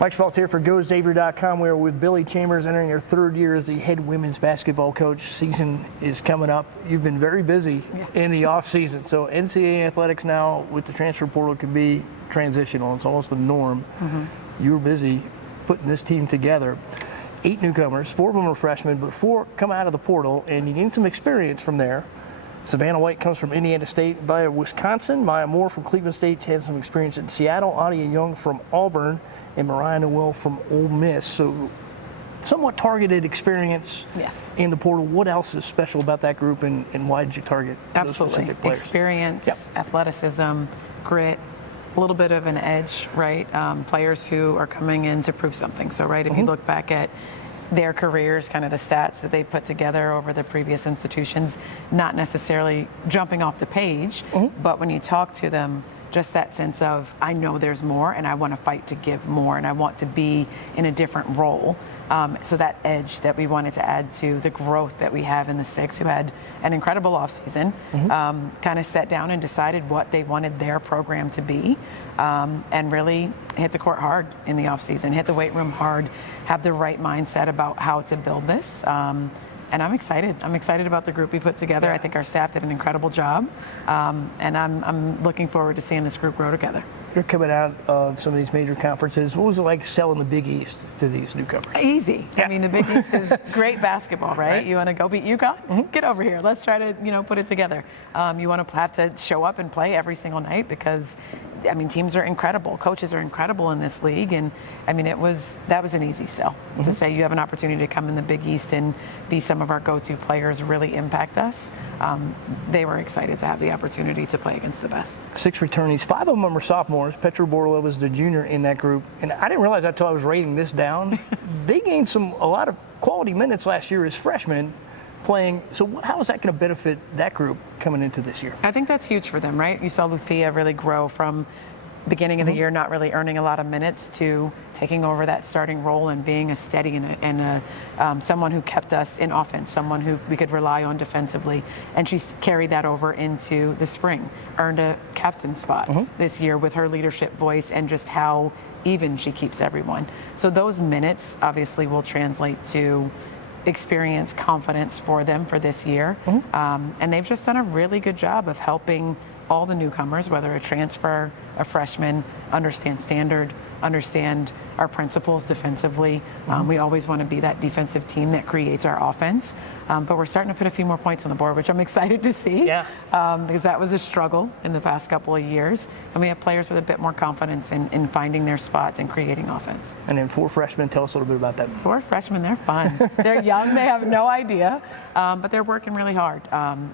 Mike Schmaltz here for GoXavier.com. We're with Billi Chambers, entering your third year as the head women's basketball coach. Season is coming up. You've been very busy in the off season. So NCAA athletics now with the transfer portal can be transitional. It's almost a norm. You were busy putting this team together. 8 newcomers, 4 of them are freshmen, but 4 come out of the portal, and you gain some experience from there. Savannah White comes from Indiana State via Wisconsin. Maya Moore from Cleveland State had some experience in Seattle. Adia Young from Auburn, and Mariah Noel from Ole Miss. So somewhat targeted experience in the portal. What else is special about that group, and why did you target those specific players? Experience, athleticism, grit, a little bit of an edge, right? Players who are coming in to prove something. So, right, if you look back at their careers, kind of the stats that they put together over the previous institutions, not necessarily jumping off the page, but when you talk to them, just that sense of, I know there's more and I want to fight to give more and I want to be in a different role. So that edge that we wanted to add to the growth that we have in the 6 who had an incredible offseason, kind of sat down and decided what they wanted their program to be, and really hit the court hard in the offseason, hit the weight room hard, have the right mindset about how to build this. And I'm excited. I'm excited about the group we put together. I think our staff did an incredible job, and I'm looking forward to seeing this group grow together. You're coming out of some of these major conferences. What was it like selling the Big East to these newcomers? Easy. I mean, the Big East is great basketball, right? You want to go beat UConn? Get over here. Let's try to, put it together. You want to have to show up and play every single night because, I mean, teams are incredible. Coaches are incredible in this league. And, I mean, that was an easy sell to say you have an opportunity to come in the Big East and be some of our go-to players, really impact us. They were excited to have the opportunity to play against the best. 6 returnees, 5 of them are sophomores. Petra Borla was the junior in that group. And I didn't realize that until I was writing this down. They gained a lot of quality minutes last year as freshmen playing. So how is that going to benefit that group coming into this year? I think that's huge for them, right? You saw Luthia really grow from beginning of the year not really earning a lot of minutes to taking over that starting role and being a steady and someone who kept us in offense, someone who we could rely on defensively. And she's carried that over into the spring, earned a captain spot this year with her leadership voice and just how even she keeps everyone. So those minutes obviously will translate to experience, confidence for them for this year. And they've just done a really good job of helping all the newcomers, whether a transfer, a freshman, understand standard, understand our principles defensively. We always want to be that defensive team that creates our offense. But we're starting to put a few more points on the board, which I'm excited to see. Because that was a struggle in the past couple of years. And we have players with a bit more confidence in finding their spots and creating offense. And then 4 freshmen, tell us a little bit about that. 4 freshmen, they're fun. They're young, they have no idea, but they're working really hard.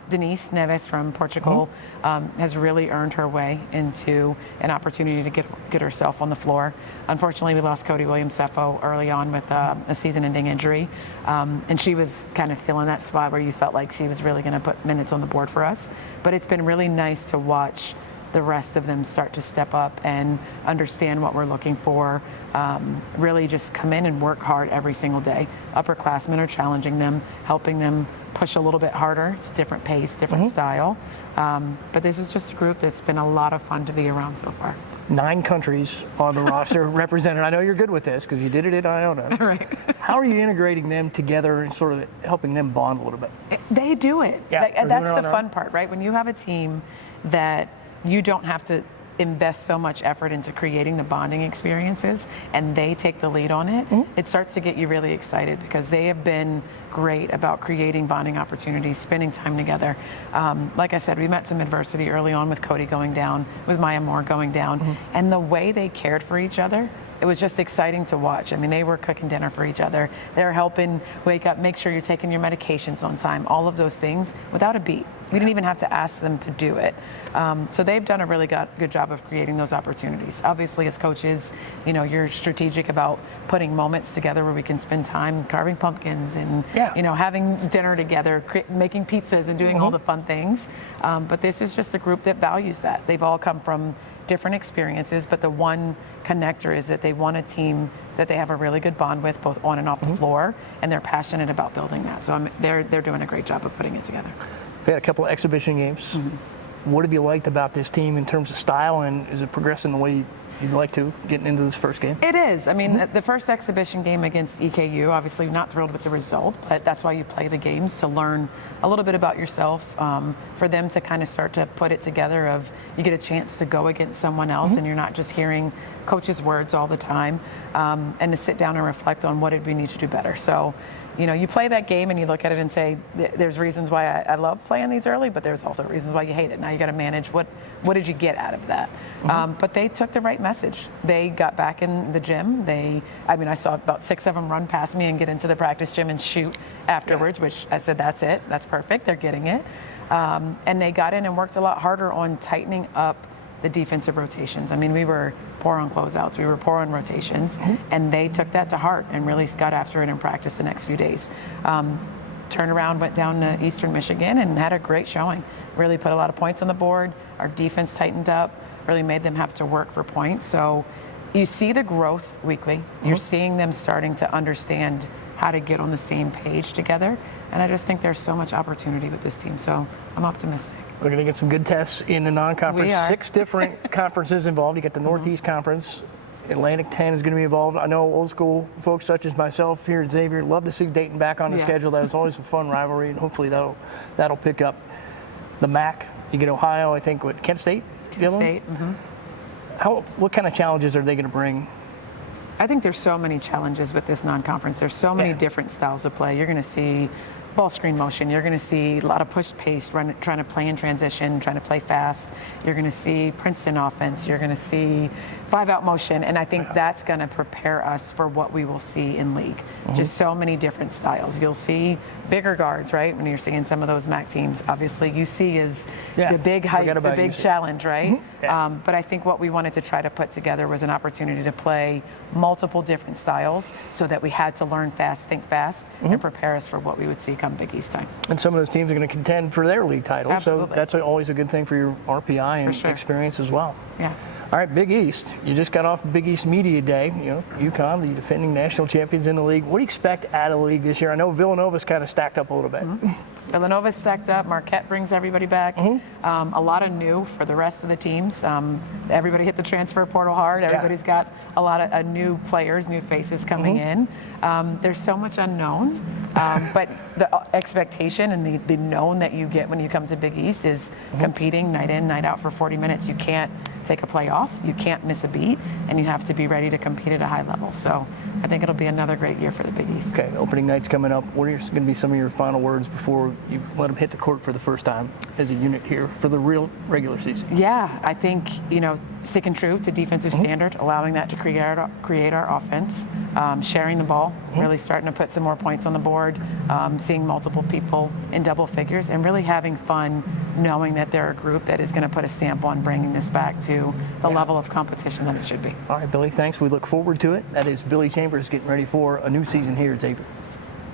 Denise Neves from Portugal has really earned her way into an opportunity to get herself on the floor. Unfortunately, we lost Cody Williams-Sefo early on with a season-ending injury, and she was kind of filling that spot where you felt like she was really going to put minutes on the board for us. But it's been really nice to watch the rest of them start to step up and understand what we're looking for, really just come in and work hard every single day. Upperclassmen are challenging them, helping them push a little bit harder. It's different pace, different style. But this is just a group that's been a lot of fun to be around so far. 9 countries on the roster represented. I know you're good with this because you did it at Iona. Right. How are you integrating them together and sort of helping them bond a little bit? They do it. That's the fun part, right? When you have a team that you don't have to invest so much effort into creating the bonding experiences and they take the lead on it, it starts to get you really excited because they have been great about creating bonding opportunities, spending time together. Like I said, we met some adversity early on with Cody going down, with Maya Moore going down, and the way they cared for each other, it was just exciting to watch. I mean, they were cooking dinner for each other. They were helping wake up, make sure you're taking your medications on time, all of those things without a beat. We didn't even have to ask them to do it. So they've done a really good job of creating those opportunities. Obviously, as coaches, you're strategic about putting moments together where we can spend time carving pumpkins and, having dinner together, making pizzas and doing all the fun things. But this is just a group that values that. They've all come from different experiences, but the one connector is that they want a team that they have a really good bond with, both on and off the floor, and they're passionate about building that. So they're doing a great job of putting it together. They had a couple of exhibition games. What have you liked about this team in terms of style, and is it progressing the way you'd like to, getting into this first game? It is. I mean, the first exhibition game against EKU, obviously not thrilled with the result, but that's why you play the games, to learn a little bit about yourself, for them to kind of start to put it together of you get a chance to go against someone else and you're not just hearing coach's words all the time, and to sit down and reflect on what did we need to do better. So, you play that game and you look at it and say, there's reasons why I love playing these early, but there's also reasons why you hate it. Now you got to manage what did you get out of that. But they took the right message. They got back in the gym. I saw about 6 of them run past me and get into the practice gym and shoot afterwards, which I said, that's it. That's perfect. They're getting it. And they got in and worked a lot harder on tightening up the defensive rotations. I mean, we were poor on closeouts, we were poor on rotations, and they took that to heart and really got after it in practice the next few days. Turned around, went down to Eastern Michigan and had a great showing. Really put a lot of points on the board. Our defense tightened up, really made them have to work for points. So you see the growth weekly. You're seeing them starting to understand how to get on the same page together. And I just think there's so much opportunity with this team. So I'm optimistic. We're going to get some good tests in the non-conference. We are. 6 different conferences involved. You got the Northeast Conference. Atlantic 10 is going to be involved. I know old school folks such as myself here at Xavier love to see Dayton back on the schedule. That was always a fun rivalry, and hopefully that'll pick up. The MAC, you get Ohio, I think, what, Kent State? Kent State. What kind of challenges are they going to bring? I think there's so many challenges with this non-conference. There's so many different styles of play. You're going to see ball screen motion. You're going to see a lot of push pace, trying to play in transition, trying to play fast. You're going to see Princeton offense. You're going to see 5-out motion. And I think that's going to prepare us for what we will see in league. Just so many different styles. You'll see bigger guards, right? When you're seeing some of those MAC teams, obviously UC is the big height, the big challenge, right? But I think what we wanted to try to put together was an opportunity to play multiple different styles so that we had to learn fast, think fast, and prepare us for what we would see come Big East time. And some of those teams are going to contend for their league titles. Absolutely. So that's always a good thing for your RPI and experience as well. Yeah. All right, Big East. You just got off Big East Media Day. UConn, the defending national champions in the league. What do you expect out of the league this year? I know Villanova's kind of stacked up a little bit. Villanova's stacked up. Marquette brings everybody back. A lot of new for the rest of the teams. Everybody hit the transfer portal hard. Everybody's got a lot of new players, new faces coming in. There's so much unknown. But the expectation and the known that you get when you come to Big East is competing night in, night out for 40 minutes. You can't take a play off, you can't miss a beat, and you have to be ready to compete at a high level. So I think it'll be another great year for the Big East. Okay, opening night's coming up. What are going to be some of your final words before you let them hit the court for the first time as a unit here for the real regular season? Yeah, I think, sticking true to defensive standard, allowing that to create our offense, sharing the ball, really starting to put some more points on the board, seeing multiple people in double figures, and really having fun knowing that they're a group that is going to put a stamp on bringing this back to the level of competition that it should be. All right, Billy, thanks. We look forward to it. That is Billi Chambers getting ready for a new season here at Xavier.